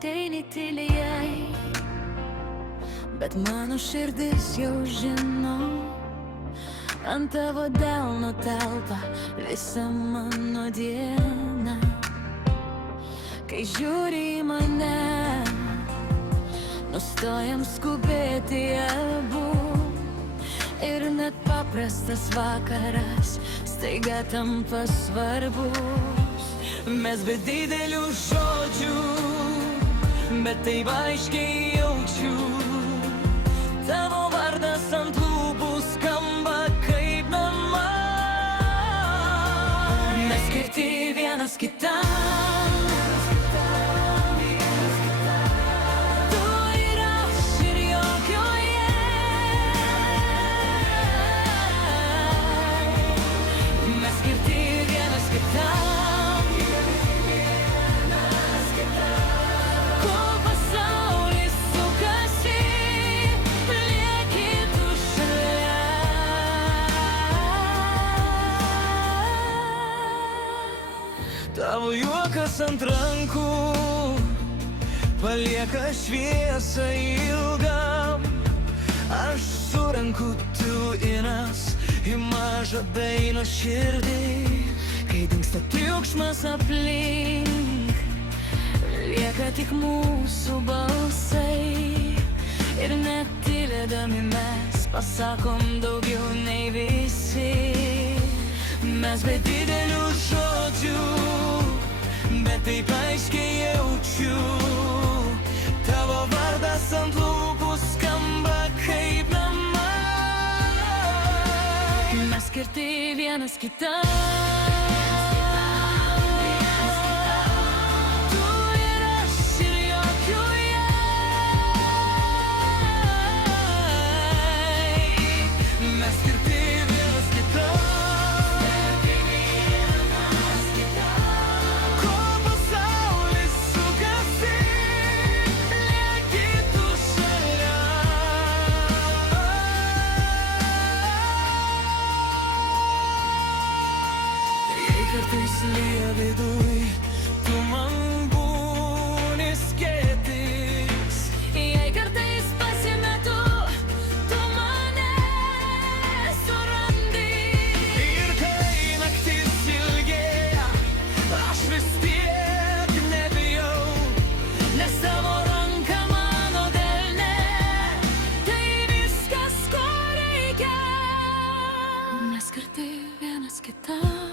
ateini tyliai, bet mano širdis jau žino, ant tavo delno telpa visa mano diena. Kai žiūri į mane, nustojam skubėti abu, ir net paprastas vakaras staiga tampa svarbus. Mes be didelių žodžių, bet taip aiškiai jaučiu, tavo vardas ant lūpų skamba kaip namai. Mes skirti vienas kitam, tu ir aš ir jokioje. Mes skirti vienas kitam, tavo juokas ant rankų palieka šviesą ilgam. Aš surenku tuinas į mažą dainą širdį. Kai dingsta triukšmas aplink, lieka tik mūsų balsai, ir net tylėdami mes pasakom daugiau nei visi. Mes be didelių žodžių, bet taip aiškiai jaučiu, tavo vardas ant lūpų skamba kaip namai. Mes skirti vienas kitam, tu ir aš ir jokioje. Mes skirti vienas kitam, kartais lyja viduj, tu man būni skėtis. Jei kartais pasimetu, tu mane surandi. Ir kai naktis ilgėja, aš vis tiek nebijau, nes tavo ranka mano delne, tai viskas, ko reikia. Mes skirti vienas kitam,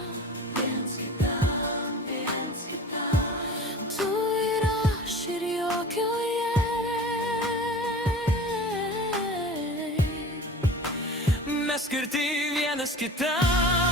mes skirti vienas kitam.